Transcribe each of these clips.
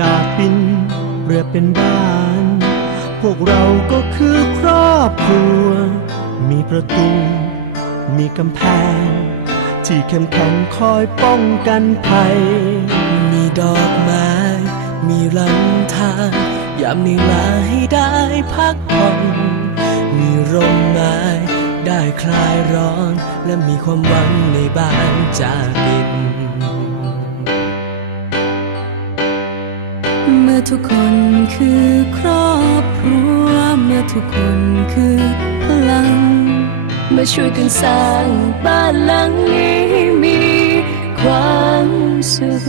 จากบินเรือเป็นบ้าน พวกเราก็คือครอบครัว มีประตู มีกำแพง ที่เข้มแข็งคอยป้องกันภัย มีดอกไม้ มีลำธารยามนื่อยล้าให้ได้พักผ่อนมีร่มไม้ได้คลายร้อน และมีความหวังในบ้านจากดิน มื่อทุกคนคือครอบครัว เมื่อทุกคนคือพลัง มาช่วยกันสร้างบ้านหลังนี้ให้มีความสุข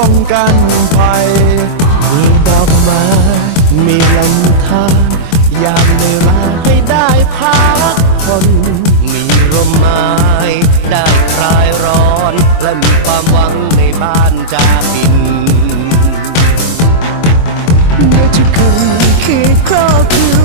ป้องกันภัย มีดอกไม้มีลำธารยามเหนื่อยล้าให้ได้พักผ่อนมีร่มไม้ได้คลายร้อน และมีความหวังในบ้านจากดินเมื่อทุกคนคือครอบครัว